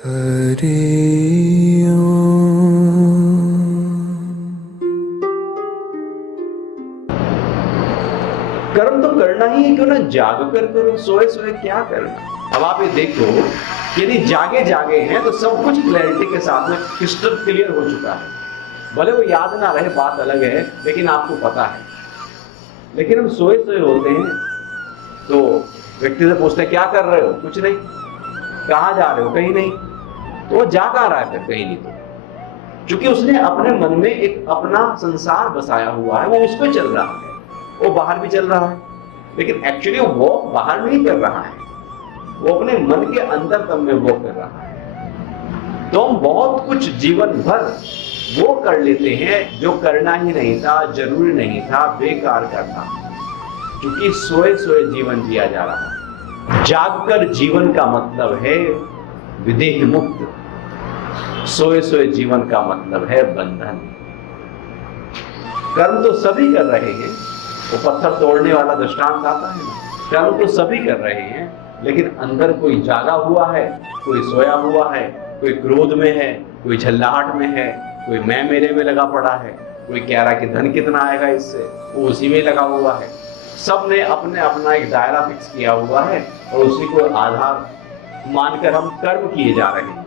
हरे कर्म तो करना ही है, क्यों ना जाग कर करो, सोए सोए क्या करना। अब आप ये देखो, यदि जागे जागे हैं तो सब कुछ क्लैरिटी के साथ में क्रिस्टल क्लियर हो चुका है। भले वो याद ना रहे, बात अलग है, लेकिन आपको पता है। लेकिन हम सोए सोए होते हैं तो व्यक्ति से पूछते हैं क्या कर रहे हो, कुछ नहीं। कहाँ जा रहे हो, कहीं नहीं। तो वो जा कहाँ रहा है फिर, कहीं नहीं। तो क्योंकि उसने अपने मन में एक अपना संसार बसाया हुआ है, वो उस पर चल रहा है। वो बाहर भी चल रहा है, लेकिन एक्चुअली वो बाहर नहीं कर रहा है, वो अपने मन के अंदर तम में वो कर रहा है। तो हम बहुत कुछ जीवन भर वो कर लेते हैं जो करना ही नहीं था, जरूरी नहीं था, बेकार का था, क्योंकि सोए सोए जीवन जिया जा रहा है। जागकर जीवन का मतलब है विदेह मुक्त, सोए सोए जीवन का मतलब है बंधन। कर्म तो सभी कर रहे हैं, वो पत्थर तोड़ने वाला दृष्टांत आता है ना। कर्म तो सभी कर रहे हैं, लेकिन अंदर कोई जागा हुआ है, कोई सोया हुआ है, कोई क्रोध में है, कोई झल्लाहट में है, कोई मैं मेरे में लगा पड़ा है, कोई कह रहा कि धन कितना आएगा इससे, वो उसी में लगा हुआ है। सब ने अपने अपना एक दायरा फिक्स किया हुआ है और उसी को आधार मानकर हम कर्म किए जा रहे हैं।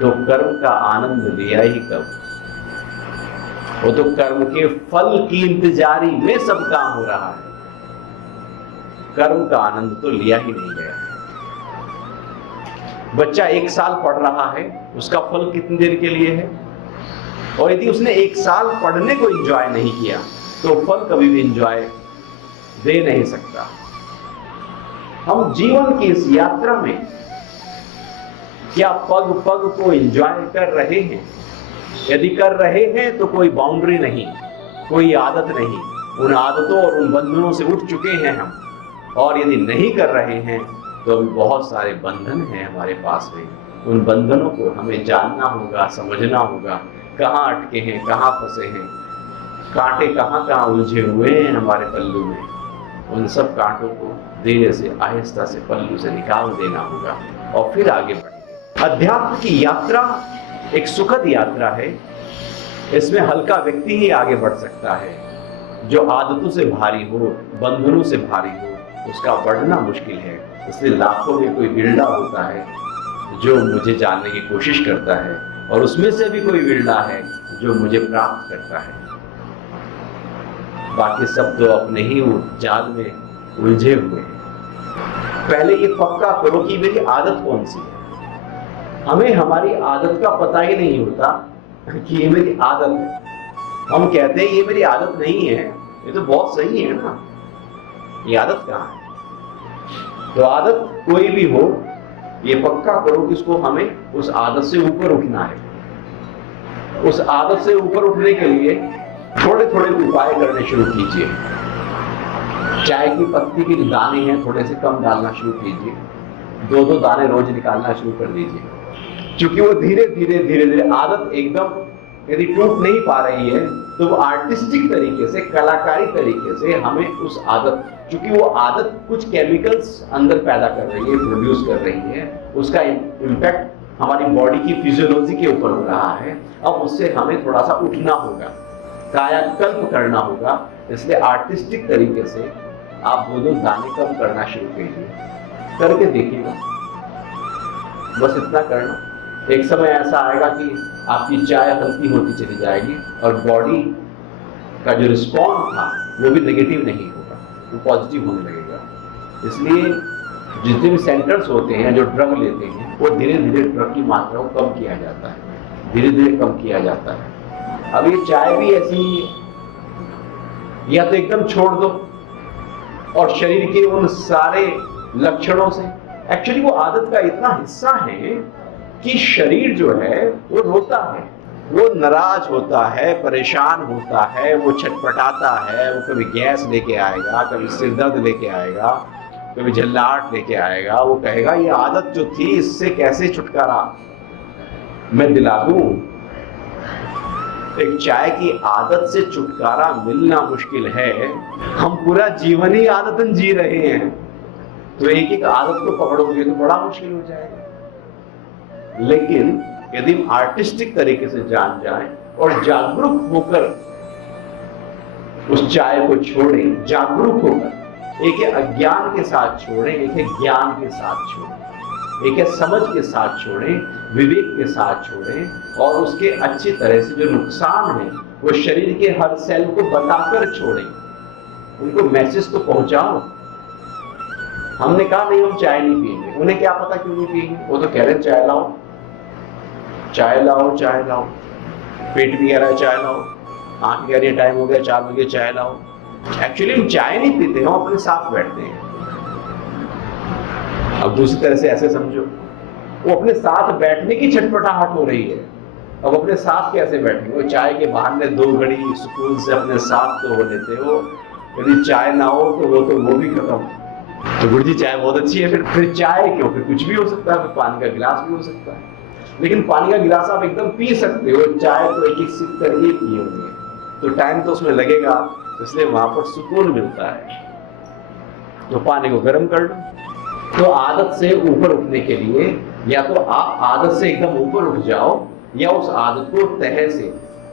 तो कर्म का आनंद लिया ही कब? वो तो कर्म के फल की इंतजारी में सब काम हो रहा है, कर्म का आनंद तो लिया ही नहीं गया। बच्चा 1 साल पढ़ रहा है, उसका फल कितनी देर के लिए है? और यदि उसने 1 साल पढ़ने को एंजॉय नहीं किया तो फल कभी भी एंजॉय दे नहीं सकता। हम जीवन की इस यात्रा में क्या पग पग को एंजॉय कर रहे हैं? यदि कर रहे हैं तो कोई बाउंड्री नहीं, कोई आदत नहीं, उन आदतों और उन बंधनों से उठ चुके हैं हम। और यदि नहीं कर रहे हैं तो अभी बहुत सारे बंधन हैं हमारे पास में। उन बंधनों को हमें जानना होगा, समझना होगा, कहाँ अटके हैं, कहाँ फंसे हैं, कांटे कहाँ कहाँ उलझे हुए हैं हमारे पल्लू में। उन सब कांटों को धीरे से आहिस्ता से पल्लू से निकाल देना होगा और फिर आगे बढ़ेंगे। अध्यात्म की यात्रा एक सुखद यात्रा है। इसमें हल्का व्यक्ति ही आगे बढ़ सकता है। जो आदतों से भारी हो, बंधनों से भारी हो, उसका बढ़ना मुश्किल है। इसलिए लाखों में कोई विरला होता है जो मुझे जानने की कोशिश करता है, और उसमें से भी कोई विरला है जो मुझे प्राप्त करता है। बाकी सब तो अपने ही जाल में उलझे हुए हैं। पहले ये पक्का करो कि मेरी आदत कौन सी है। हमें हमारी आदत का पता ही नहीं होता कि ये मेरी आदत है। हम कहते हैं ये मेरी आदत नहीं है, ये तो बहुत सही है ना, ये आदत कहाँ है? तो आदत कोई भी हो, ये पक्का करो कि उसको हमें उस आदत से ऊपर उठना है। उस आदत से ऊपर उठने के लिए थोड़े थोड़े उपाय करने शुरू कीजिए। चाय की पत्ती के दाने हैं, थोड़े से कम डालना शुरू कीजिए। 2-2 दाने रोज निकालना शुरू कर दीजिए, क्योंकि वो धीरे धीरे धीरे धीरे आदत एकदम यदि टूट नहीं पा रही है तो वो आर्टिस्टिक तरीके से, कलाकारी तरीके से हमें उस आदत, क्योंकि वो आदत कुछ केमिकल्स अंदर पैदा कर रही है, प्रोड्यूस कर रही है, उसका इम्पैक्ट हमारी बॉडी की फिजियोलॉजी के ऊपर हो रहा है। अब उससे हमें थोड़ा सा उठना होगा, कायाकल्प करना होगा। इसलिए आर्टिस्टिक तरीके से आप 2-2 दाने कम करना शुरू कीजिए, करके देखिएगा। बस इतना करना। एक समय ऐसा आएगा कि आपकी चाय हल्की होती चली जाएगी और बॉडी का जो रिस्पॉन्स था वो भी नेगेटिव नहीं होगा, वो पॉजिटिव होने लगेगा। इसलिए जितने भी सेंटर्स होते हैं जो ड्रग लेते हैं, वो धीरे धीरे ड्रग की मात्रा को कम किया जाता है, धीरे धीरे कम किया जाता है। अब ये चाय भी ऐसी ही है, या तो एकदम छोड़ दो और शरीर के उन सारे लक्षणों से, एक्चुअली वो आदत का इतना हिस्सा है कि शरीर जो है वो रोता है, वो नाराज होता है, परेशान होता है, वो छटपटाता है, वो कभी गैस लेके आएगा, कभी सिर दर्द लेके आएगा, कभी झल्लाहट लेके आएगा। वो कहेगा ये आदत जो थी इससे कैसे छुटकारा मैं दिला दूं। एक चाय की आदत से छुटकारा मिलना मुश्किल है। हम पूरा जीवन ही आदतन जी रहे हैं, तो एक एक आदत को पकड़ोगे तो बड़ा मुश्किल हो जाएगा। लेकिन यदि हम आर्टिस्टिक तरीके से जान जाएं और जागरूक होकर उस चाय को छोड़ें, जागरूक होकर, एक है अज्ञान के साथ छोड़ें, एक है ज्ञान के साथ छोड़ें, एक है समझ के साथ छोड़ें, विवेक के साथ छोड़ें, और उसके अच्छी तरह से जो नुकसान है वो शरीर के हर सेल को बताकर छोड़ें। उनको मैसेज तो पहुंचाओ। हमने कहा नहीं हम चाय नहीं पिएंगे, उन्हें क्या पता क्यों नहीं पिएंगे, वो तो कह रहे चाय लाओ चाय लाओ चाय लाओ, पेट भी कह रहा है चाय लाओ, आंख कह रही है टाइम हो गया 4 बजे चाय लाओ। एक्चुअली हम चाय नहीं पीते, हम अपने साथ बैठते हैं। अब दूसरी तरह से ऐसे समझो, वो अपने साथ बैठने की छटपटाहट हो रही है। अब अपने साथ कैसे बैठेंगे? वो चाय के बहाने 2 घड़ी सुकून से अपने साथ तो हो लेते हो, यदि चाय ना हो तो वो भी खत्म। तो गुरु जी चाय बहुत अच्छी है, फिर चाय क्यों, फिर कुछ भी हो सकता है, फिर पानी का गिलास भी हो सकता है। लेकिन पानी का गिलास आप एकदम पी सकते हो, चाय तो एक एक सिप करके पिए होंगे, तो टाइम तो उसमें लगेगा, इसलिए वहां पर सुकून मिलता है। तो पानी को गर्म कर लो। तो आदत से ऊपर उठने के लिए या तो आप आदत से एकदम ऊपर उठ जाओ, या उस आदत को तह से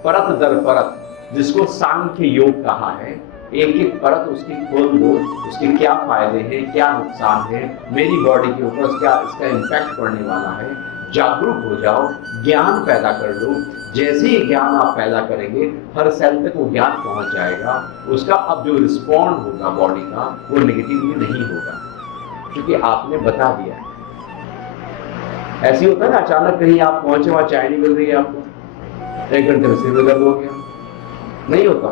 परत दर परत, जिसको सांख्य योग कहा है, एक एक परत उसकी खोल दो, उसके क्या फायदे हैं, क्या नुकसान है, मेरी बॉडी के ऊपर क्या इसका इम्पैक्ट पड़ने वाला है, जागरूक हो जाओ, ज्ञान पैदा कर लो। जैसे ही ज्ञान आप पैदा करेंगे, हर सेल तक वो ज्ञान पहुंच जाएगा। उसका अब जो रिस्पॉन्ड होगा बॉडी का, वो नेगेटिवली नहीं होगा, क्योंकि आपने बता दिया है। ऐसे होता है ना, अचानक कहीं आप पहुंचे, वहां चाय नहीं मिल रही है आपको, 1 घंटे में सिर में दर्द हो गया, नहीं होता,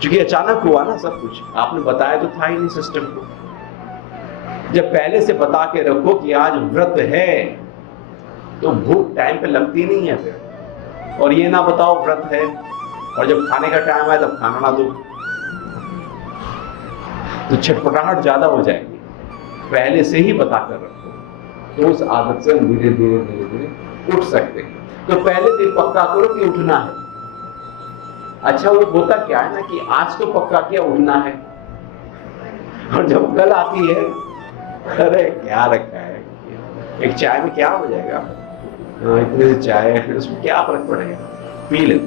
क्योंकि अचानक हुआ ना सब कुछ, आपने बताया तो था ही नहीं सिस्टम को। जब पहले से बता के रखो कि आज व्रत है, तो भूख टाइम पे लगती नहीं है फिर। और ये ना बताओ व्रत है, और जब खाने का टाइम आए तब खाना ना दो, तो छटपटाहट ज्यादा हो जाएगी। पहले से ही बता कर रखो, तो उस आदत से हम धीरे धीरे धीरे धीरे उठ सकते हैं। तो पहले दिन पक्का करो कि उठना है। अच्छा, वो होता क्या है ना कि आज तो पक्का किया उठना है, और जब कल आती है, अरे क्या रखा है, एक चाय में क्या हो जाएगा, इतनी सी चाय है, उसमें क्या फर्क पड़ेगा, पी ले।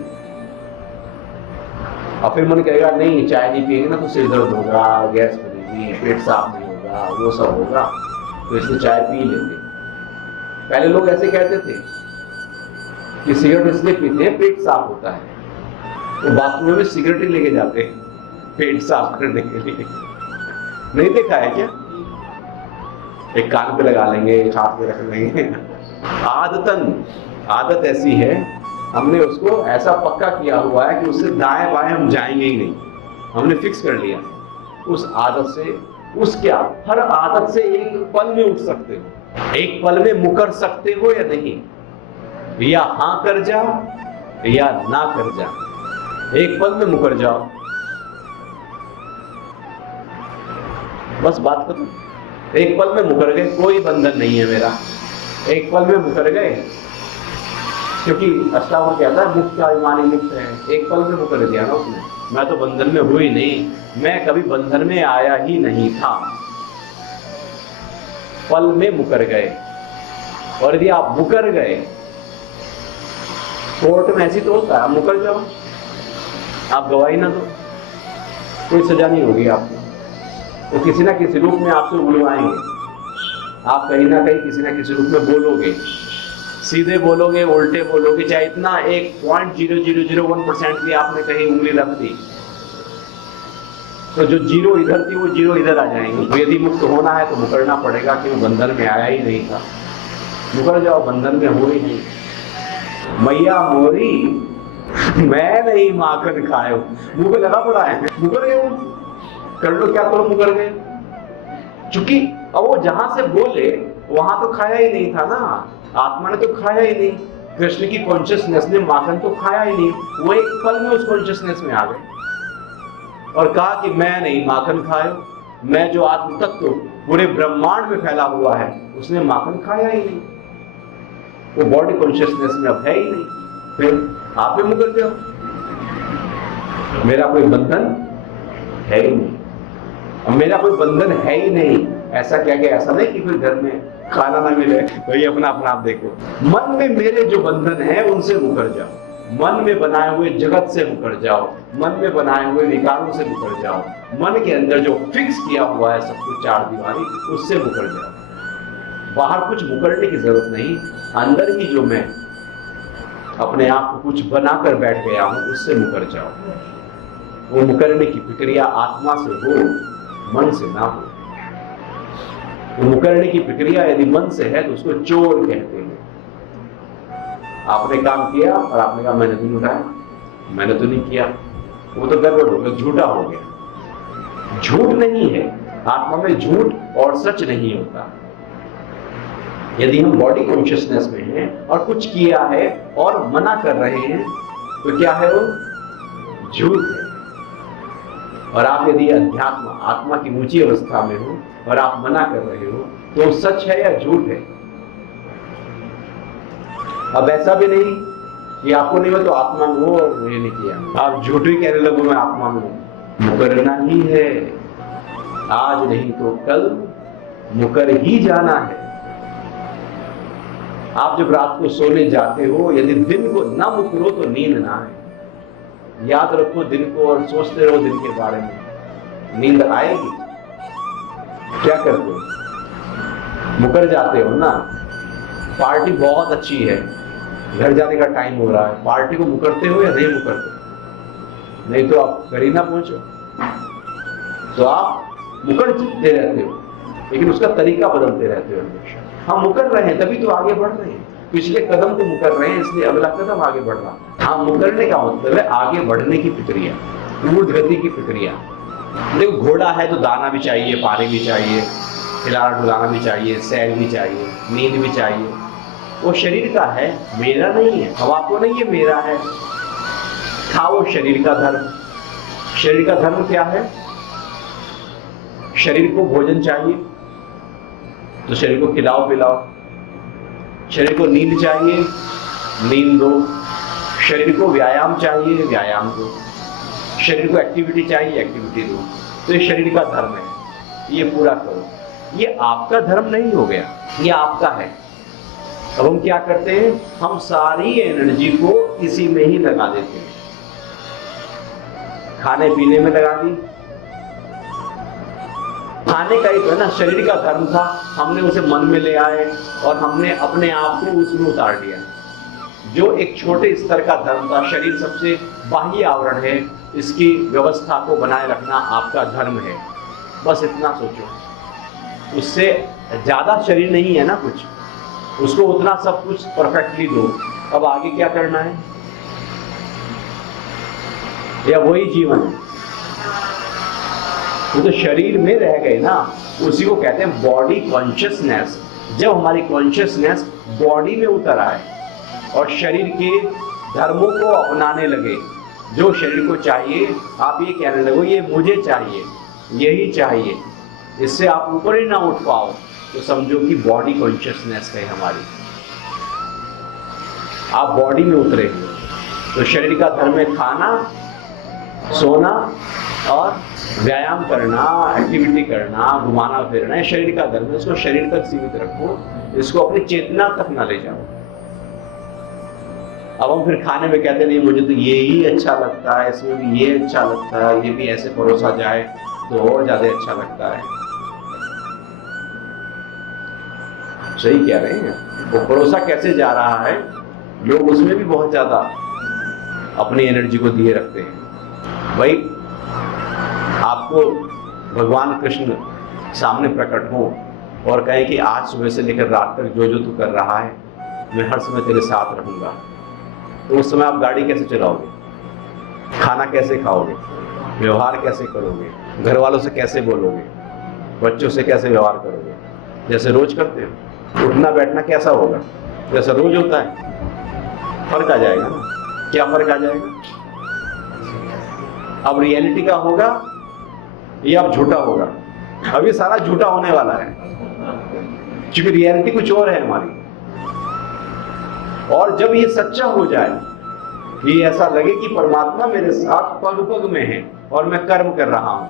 और फिर मन कहेगा नहीं चाय नहीं पिएंगे ना तो सिर दर्द होगा, गैस बनेगी, पेट साफ नहीं होगा, वो सब होगा, तो इसलिए चाय पी लेंगे। पहले लोग ऐसे कहते थे कि सिगरेट इसलिए पीते हैं पेट साफ होता है, तो बाथरूम में सिगरेट ही लेके जाते हैं पेट साफ करने के लिए। नहीं देखा है क्या? एक कान पे लगा लेंगे, एक हाथ में रख लेंगे। आदत ऐसी है, हमने उसको ऐसा पक्का किया हुआ है कि उससे दाएं बाएं हम जाएंगे ही नहीं, हमने फिक्स कर लिया। उस आदत से, उस क्या, हर आदत से एक पल में उठ सकते हो, एक पल में मुकर सकते हो या नहीं, या हाँ कर जाओ या ना कर जाओ, एक पल में मुकर जाओ, बस बात खत्म। एक पल में मुकर गए, कोई बंधन नहीं है मेरा, एक पल में मुकर गए, क्योंकि अष्टावक्र कहता है मुक्त अभिमानी मुक्त है, एक पल में मुकर दिया ना उसने, मैं तो बंधन में हुई नहीं, मैं कभी बंधन में आया ही नहीं था, पल में मुकर गए। और यदि आप मुकर गए, कोर्ट में ऐसी तो होता है, आप मुकर जाओ, आप गवाही ना दो, कोई सजा नहीं होगी आपको, तो किसी ना किसी रूप में आपसे बुलवाएंगे, आप कहीं ना कहीं किसी ना किसी रूप में बोलोगे, सीधे बोलोगे, उल्टे बोलोगे, चाहे इतना 1.0001% भी आपने कहीं उंगली रख दी, तो जो जीरो इधर थी वो जीरो इधर आ जाएंगे। तो यदि मुक्त होना है तो मुकरना पड़ेगा, क्योंकि बंधन में आया ही नहीं था, मुकर जाओ, बंधन में हो ही नहीं। मैया मोरी मैं नहीं माखन खायो, मुंह पे लगा पड़ा है, मुकर गए, कर लो क्या करो, मुकर गए। चूंकि अब वो जहां से बोले वहां तो खाया ही नहीं था ना, आत्मा ने तो खाया ही नहीं, कृष्ण की कॉन्शियसनेस ने माखन तो खाया ही नहीं, वो एक पल में उस कॉन्शियसनेस में आ गए और कहा कि मैं नहीं माखन खायो, मैं जो आत्म तत्व पूरे ब्रह्मांड में फैला हुआ है उसने माखन खाया ही नहीं, वो बॉडी कॉन्शियसनेस में अब है ही नहीं, फिर आप ही मुकर जाओ, मेरा कोई बंधन है ही नहीं। अब मेरा कोई बंधन है ही नहीं, ऐसा क्या कि ऐसा नहीं कि फिर घर में खाना ना मिले, वही अपना अपना आप देखो। मन में मेरे जो बंधन है उनसे मुकर जाओ, मन में बनाए हुए जगत से मुकर जाओ, मन में बनाए हुए विकारों से मुकर जाओ, मन के अंदर जो फिक्स किया हुआ है सब कुछ चार दीवारी, उससे मुकर जाओ। बाहर कुछ मुकरने की जरूरत नहीं, अंदर ही जो मैं अपने आप को कुछ बनाकर बैठ गया हूं उससे मुकर जाओ। वो मुकरने की प्रक्रिया आत्मा से हो, मन से ना हो। वो मुकरने की प्रक्रिया यदि मन से है तो उसको चोर कहते हैं। आपने काम किया और आपने कहा मैंने तो नहीं उठाया, मैंने तो नहीं किया, वो तो गड़बड़ हो गया, झूठा हो गया। झूठ नहीं है, आत्मा में झूठ और सच नहीं होता। यदि हम बॉडी कॉन्शियसनेस में हैं और कुछ किया है और मना कर रहे हैं तो क्या है वो? झूठ है। और आप यदि अध्यात्म आत्मा की ऊंची अवस्था में हो और आप मना कर रहे हो तो सच है या झूठ है? अब ऐसा भी नहीं कि आपको नहीं हो तो आत्मा में हो और ये नहीं किया, आप झूठ भी कहने लगो मैं आत्मा में हूं। मुकरना ही है, आज नहीं तो कल मुकर ही जाना है। आप जब रात को सोने जाते हो, यदि दिन को ना मुकरो तो नींद ना आए। याद रखो दिन को और सोचते रहो दिन के बारे में, नींद आएगी। क्या करते हो? मुकर जाते हो ना। पार्टी बहुत अच्छी है, घर जाने का टाइम हो रहा है, पार्टी को मुकरते हो या नहीं मुकरते? नहीं तो आप घर ही ना पहुंचो। तो आप मुकर चुकते रहते हो, लेकिन उसका तरीका बदलते रहते हो हमेशा। हम मुकर रहे हैं तभी तो आगे बढ़ रहे हैं, पिछले कदम को मुकर रहे हैं इसलिए अगला कदम आगे बढ़ रहा है। हाँ, मुकरने का मतलब है आगे बढ़ने की प्रक्रिया, ऊर्ध्व गति की प्रक्रिया। देखो घोड़ा है तो दाना भी चाहिए, पानी भी चाहिए, खिलाना डुलाना भी चाहिए, सैर भी चाहिए, नींद भी चाहिए। वो शरीर का है, मेरा नहीं है। हवा को नहीं है, मेरा है। खाओ शरीर का धर्म। शरीर का धर्म क्या है? शरीर को भोजन चाहिए तो शरीर को खिलाओ पिलाओ, शरीर को नींद चाहिए, नींद दो, शरीर को व्यायाम चाहिए, व्यायाम दो, शरीर को एक्टिविटी चाहिए, एक्टिविटी दो। तो ये शरीर का धर्म है, ये पूरा करो। ये आपका धर्म नहीं हो गया, ये आपका है। अब हम क्या करते हैं? हम सारी एनर्जी को इसी में ही लगा देते हैं। खाने पीने में लगा दी। खाने का ही तो है ना, शरीर का धर्म था, हमने उसे मन में ले आए और हमने अपने आप को उसमें उतार दिया। जो एक छोटे स्तर का धर्म था, शरीर सबसे बाह्य आवरण है, इसकी व्यवस्था को बनाए रखना आपका धर्म है। बस इतना सोचो, उससे ज्यादा शरीर नहीं है ना कुछ, उसको उतना सब कुछ परफेक्टली दो। अब आगे क्या करना है? या वही जीवन है? वो तो शरीर में रह गए ना, उसी को कहते हैं बॉडी कॉन्शियसनेस। जब हमारी कॉन्शियसनेस बॉडी में उतर आए और शरीर के धर्मों को अपनाने लगे, जो शरीर को चाहिए आप ये कहने लगो ये मुझे चाहिए, यही चाहिए, इससे आप ऊपर ही ना उठ पाओ, तो समझो कि बॉडी कॉन्शियसनेस है हमारी। आप बॉडी में उतरे हो तो शरीर का धर्म है खाना, सोना और व्यायाम करना, एक्टिविटी करना, घुमाना फिरना। ये शरीर का धर्म है, इसको शरीर तक सीमित रखो, इसको अपनी चेतना तक ना ले जाओ। अब हम फिर खाने में कहते नहीं मुझे तो ये ही अच्छा लगता है, इसमें भी ये अच्छा लगता है, ये भी ऐसे परोसा जाए तो और ज्यादा अच्छा लगता है। सही कह रहे हैं। वो परोसा कैसे जा रहा है, लोग उसमें भी बहुत ज्यादा अपनी एनर्जी को दिए रखते हैं। भाई आपको भगवान कृष्ण सामने प्रकट हो और कहे कि आज सुबह से लेकर रात तक जो जो तू कर रहा है मैं हर समय तेरे साथ रहूंगा, तो उस समय आप गाड़ी कैसे चलाओगे, खाना कैसे खाओगे, व्यवहार कैसे करोगे, घर वालों से कैसे बोलोगे, बच्चों से कैसे व्यवहार करोगे? जैसे रोज करते हो। उठना बैठना कैसा होगा? जैसा रोज होता है। फर्क आ जाएगा ना। क्या फर्क आ जाएगा? अब रियलिटी का होगा या अब झूठा होगा? अब ये सारा झूठा होने वाला है, क्योंकि रियलिटी कुछ और है हमारी। और जब ये सच्चा हो जाए, ये ऐसा लगे कि परमात्मा मेरे साथ पग पग में है और मैं कर्म कर रहा हूं,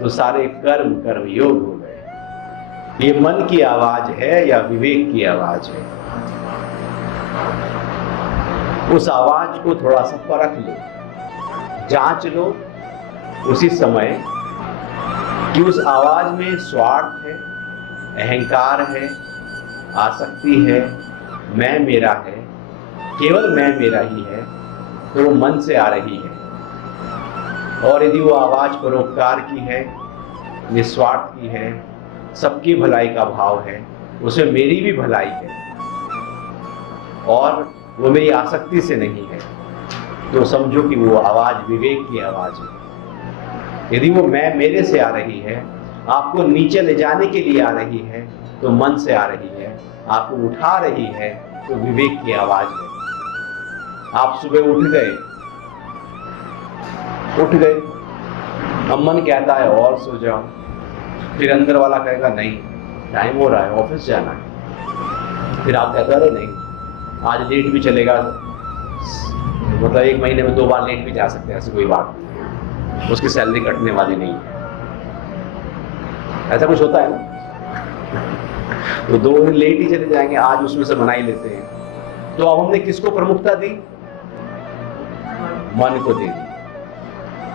तो सारे कर्म कर्म योग हो गए। ये मन की आवाज है या विवेक की आवाज है? उस आवाज को थोड़ा सा परख लो, जांच लो उसी समय कि उस आवाज में स्वार्थ है, अहंकार है, आसक्ति है, मैं मेरा है, केवल मैं मेरा ही है, तो वो मन से आ रही है। और यदि वो आवाज परोपकार की है, निस्वार्थ की है, सबकी भलाई का भाव है, उसमें मेरी भी भलाई है और वो मेरी आसक्ति से नहीं है, तो समझो कि वो आवाज विवेक की आवाज है। यदि वो मैं मेरे से आ रही है, आपको नीचे ले जाने के लिए आ रही है, तो मन से आ रही है, आपको उठा रही है, तो विवेक की आवाज है। आप सुबह उठ गए, अब मन कहता है और सो जाओ, फिर अंदर वाला कहेगा नहीं टाइम हो रहा है, ऑफिस जाना है। फिर आप कहते अरे नहीं आज लेट भी चलेगा, मतलब 1 महीने में 2 बार लेट भी जा सकते हैं, ऐसी कोई बात नहीं, उसकी सैलरी कटने वाली नहीं है। ऐसा कुछ होता है ना, तो 2 दिन लेट ही चले जाएंगे, आज उसमें से मना ही लेते हैं। तो अब हमने किसको प्रमुखता दी? मन को दे दी।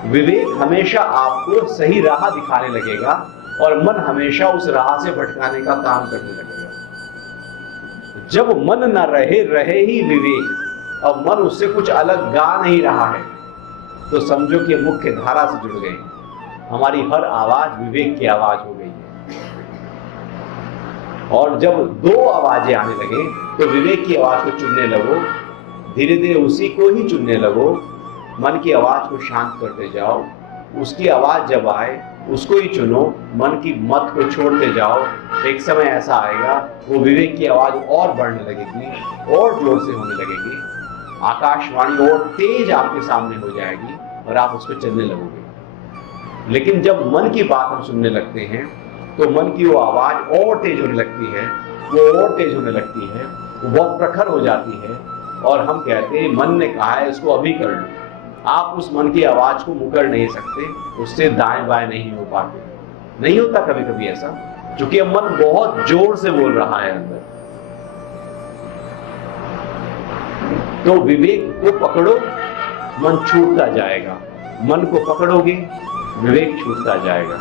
विवेक हमेशा आपको सही राह दिखाने लगेगा और मन हमेशा उस राह से भटकाने का काम करने लगेगा। जब मन न रहे ही विवेक, अब मन उससे कुछ अलग गा नहीं रहा है, तो समझो कि मुख्य धारा से जुड़ गए, हमारी हर आवाज विवेक की आवाज हो गई है। और जब 2 आवाजें आने लगे तो विवेक की आवाज को चुनने लगो, धीरे धीरे उसी को ही चुनने लगो, मन की आवाज को शांत करते जाओ, उसकी आवाज जब आए उसको ही चुनो, मन की मत को छोड़ते जाओ। एक समय ऐसा आएगा वो विवेक की आवाज और बढ़ने लगेगी, और जोर से होने लगेगी, आकाशवाणी और तेज आपके सामने हो जाएगी और आप उस पर चलने लगोगे। लेकिन जब मन की बात हम सुनने लगते हैं तो मन की वो आवाज और तेज होने लगती है, वो और तेज होने लगती है, वो बहुत प्रखर हो जाती है, और हम कहते हैं मन ने कहा है इसको अभी कर लो। आप उस मन की आवाज को मुकर नहीं सकते, उससे दाएं बाएं नहीं हो पाते। नहीं होता कभी कभी ऐसा, क्योंकि अब मन बहुत जोर से बोल रहा है अंदर। तो विवेक को पकड़ो, मन छूटता जाएगा। मन को पकड़ोगे, विवेक छूटता जाएगा।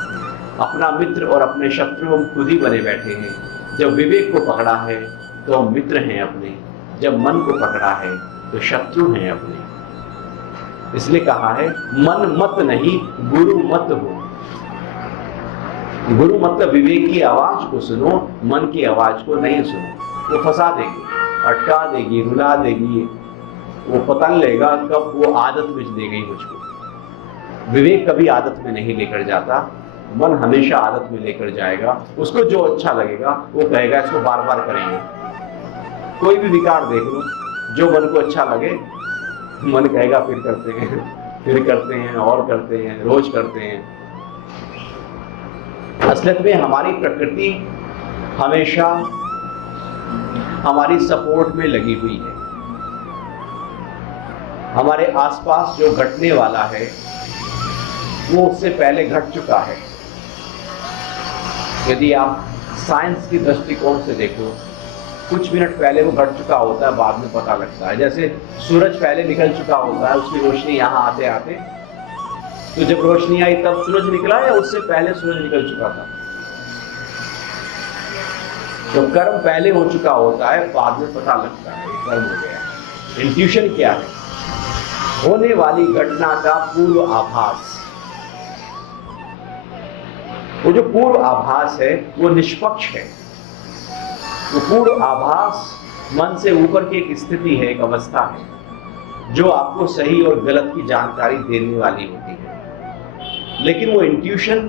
अपना मित्र और अपने शत्रु हम खुद ही बने बैठे हैं। जब विवेक को पकड़ा है तो हम मित्र हैं अपने, जब मन को पकड़ा है तो शत्रु हैं अपने। इसलिए कहा है मन मत नहीं गुरु मत हो। गुरु मतलब विवेक की आवाज को सुनो, मन की आवाज को नहीं सुनो। वो फंसा देगी, अटका देगी, रुला देगी, वो पता लेगा कब वो आदत में ले गई मुझको। विवेक कभी आदत में नहीं लेकर जाता, मन हमेशा आदत में लेकर जाएगा। उसको जो अच्छा लगेगा वो कहेगा इसको बार बार करेंगे। कोई भी विकार देख लो, जो मन को अच्छा लगे मन कहेगा फिर करते हैं, फिर करते हैं, और करते हैं, रोज करते हैं। असलियत में हमारी प्रकृति हमेशा हमारी सपोर्ट में लगी हुई है। हमारे आसपास जो घटने वाला है वो उससे पहले घट चुका है। यदि आप साइंस की दृष्टिकोण से देखो, कुछ मिनट पहले वो घट चुका होता है, बाद में पता लगता है। जैसे सूरज पहले निकल चुका होता है, उसकी रोशनी यहाँ आते आते, तो जब रोशनी आई तब सूरज निकला या उससे पहले सूरज निकल चुका था? तो कर्म पहले हो चुका होता है, बाद में पता लगता है कर्म हो गया। इंट्यूशन क्या है? होने वाली घटना का पूर्व आभास। वो जो पूर्व आभास है वो निष्पक्ष है। वो पूर्व आभास मन से ऊपर की एक स्थिति है, एक अवस्था है जो आपको सही और गलत की जानकारी देने वाली होती है। लेकिन वो इंट्यूशन,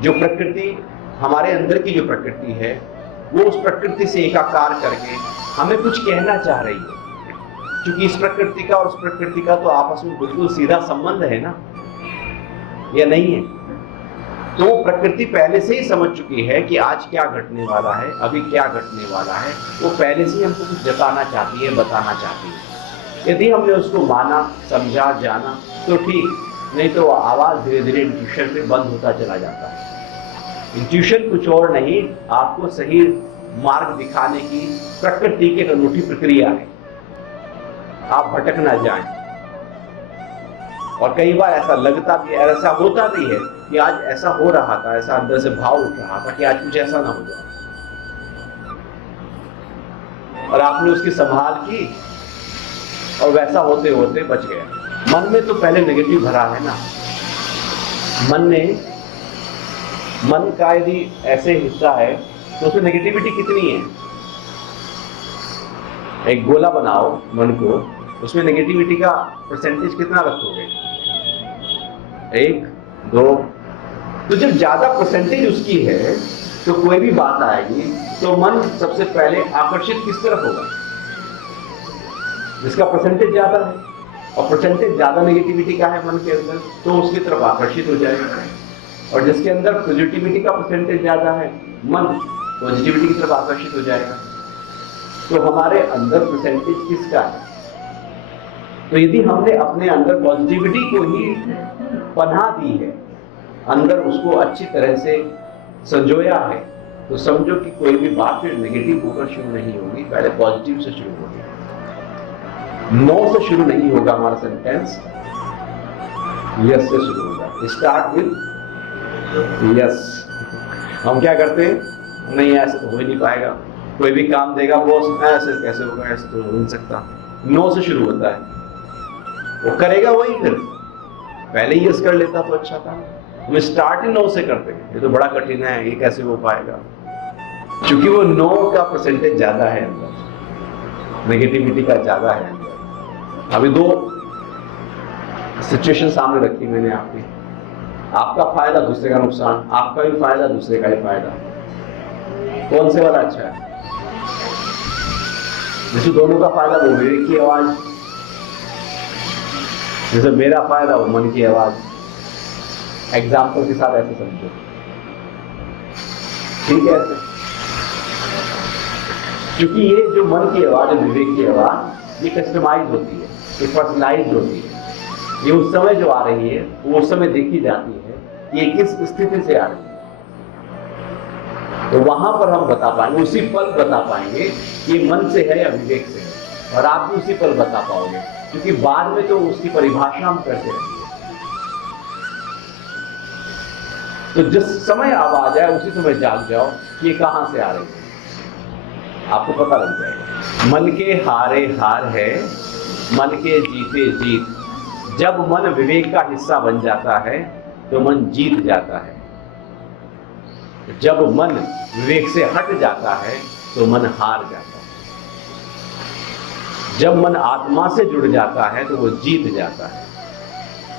जो प्रकृति, हमारे अंदर की जो प्रकृति है, वो उस प्रकृति से एकाकार करके हमें कुछ कहना चाह रही है। क्योंकि इस प्रकृति का और उस प्रकृति का तो आपस में बिल्कुल सीधा संबंध है ना, या नहीं है? तो प्रकृति पहले से ही समझ चुकी है कि आज क्या घटने वाला है, अभी क्या घटने वाला है। वो पहले से ही हमको कुछ जताना चाहती है, बताना चाहती है। यदि हमने उसको माना, समझा, जाना तो ठीक, नहीं तो आवाज धीरे धीरे इंट्यूशन पे बंद होता चला जाता है। इंट्यूशन कुछ और नहीं, आपको सही मार्ग दिखाने की प्रकृति की एक अनूठी प्रक्रिया है। आप भटक ना जाएं। और कई बार ऐसा लगता भी है, ऐसा होता भी है कि आज ऐसा हो रहा था, ऐसा अंदर से भाव उठ रहा था कि आज कुछ ऐसा ना हो जाए, और आपने उसकी संभाल की और वैसा होते होते बच गया। मन में तो पहले नेगेटिव भरा है ना। मन का यदि ऐसे हिस्सा है तो उसमें नेगेटिविटी कितनी है? एक गोला बनाओ मन को, उसमें नेगेटिविटी का परसेंटेज कितना रखोगे? 1, 2। तो जब ज्यादा परसेंटेज उसकी है तो कोई भी बात आएगी तो मन सबसे पहले आकर्षित किस तरफ होगा? जिसका परसेंटेज ज्यादा है। और परसेंटेज ज्यादा नेगेटिविटी का है मन के अंदर तो उसकी तरफ आकर्षित हो जाएगा। और जिसके अंदर पॉजिटिविटी का परसेंटेज ज्यादा है, मन पॉजिटिविटी की तरफ आकर्षित हो जाएगा। तो हमारे अंदर परसेंटेज किसका है? तो यदि हमने अपने अंदर पॉजिटिविटी को ही पनाह दी है, अंदर उसको अच्छी तरह से संजोया है, तो समझो कि कोई भी बात फिर नेगेटिव होकर शुरू नहीं होगी, पहले पॉजिटिव से शुरू होगी। नो से शुरू नहीं होगा हमारा सेंटेंस, यस से शुरू होगा। Start with yes. हम क्या करते हैं? नहीं, ऐसे तो हो ही नहीं पाएगा। कोई भी काम देगा बॉस, ऐसे कैसे होगा, ऐसे तो हो नहीं सकता। नो से शुरू होता है, वो करेगा वही। फिर पहले ही यस कर लेता तो अच्छा था। हम स्टार्ट ही नो से करते हैं, ये तो बड़ा कठिन है, ये कैसे हो पाएगा? क्योंकि वो नो का परसेंटेज ज्यादा है अंदर, नेगेटिविटी का ज्यादा है अंदर। अभी 2 सिचुएशन सामने रखी मैंने आपकी। आपका फायदा, दूसरे का नुकसान। आपका भी फायदा, दूसरे का भी फायदा। कौन से वाला अच्छा है? जैसे दोनों का फायदा वो विवेक की आवाज, जैसे मेरा फायदा वो मन की आवाज। एग्जाम्पल के साथ ऐसे समझो, ठीक है? ऐसे क्योंकि ये जो मन की आवाज है, विवेक की आवाज, ये कस्टमाइज होती है, ये पर्सनलाइज होती है। ये उस समय जो आ रही है वो उस समय देखी जाती है कि ये किस स्थिति से आ रही है। तो वहां पर हम बता पाएंगे, उसी पल बता पाएंगे कि ये मन से है या विवेक से है। और आप भी उसी पल बता पाओगे, क्योंकि बाद में तो उसकी परिभाषा हम करते रहेंगे। तो जिस समय आवाज आए उसी समय जाग जाओ कि ये कहां से आ रही है, आपको पता लग जाएगा। मन के हारे हार है, मन के जीते जीत। जब मन विवेक का हिस्सा बन जाता है तो मन जीत जाता है। जब मन विवेक से हट जाता है तो मन हार जाता है। जब मन आत्मा से जुड़ जाता है तो वो जीत जाता है।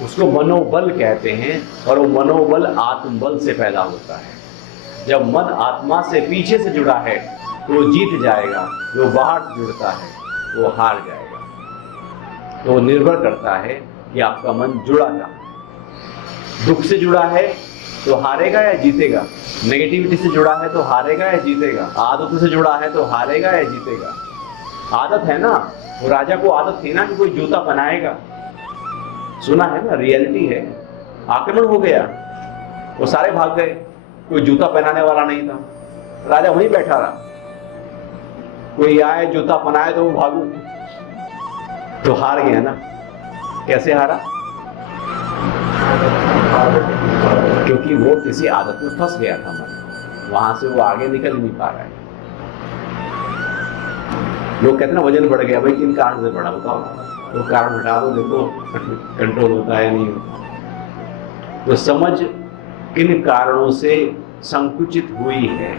उसको मनोबल कहते हैं, और वो मनोबल आत्मबल से पैदा होता है। जब मन आत्मा से पीछे से जुड़ा है तो वो जीत जाएगा, जो बाहर से जुड़ता है वो हार जाएगा। तो वो निर्भर करता है कि आपका मन जुड़ा कहाँ है। दुख से जुड़ा है तो हारेगा या जीतेगा? नेगेटिविटी से जुड़ा है तो हारेगा या जीतेगा? आदत से जुड़ा है तो हारेगा या जीतेगा? आदत है ना, वो राजा को आदत थी ना कि कोई जूता बनाएगा, सुना है ना, रियलिटी है। आक्रमण हो गया, वो सारे भाग गए, कोई जूता पहनाने वाला नहीं था, राजा वहीं बैठा रहा। कोई आए जूता पहनाए तो वो भागू, तो हार गया ना। कैसे हारा? क्योंकि वो किसी आदत में फंस गया था मन, वहां से वो आगे निकल नहीं पा रहा है। लोग कहते हैं ना वजन बढ़ गया, भाई किन कारण से बढ़ा बताओ, वो कारण हटा दो, देखो कंट्रोल होता है नहीं होता। तो समझ किन कारणों से संकुचित हुई है,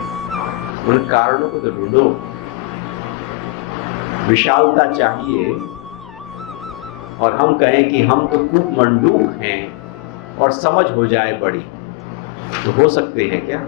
उन कारणों को तो ढूंढो। विशालता चाहिए, और हम कहें कि हम तो खूब मंडूक हैं और समझ हो जाए बड़ी, तो हो सकते हैं क्या?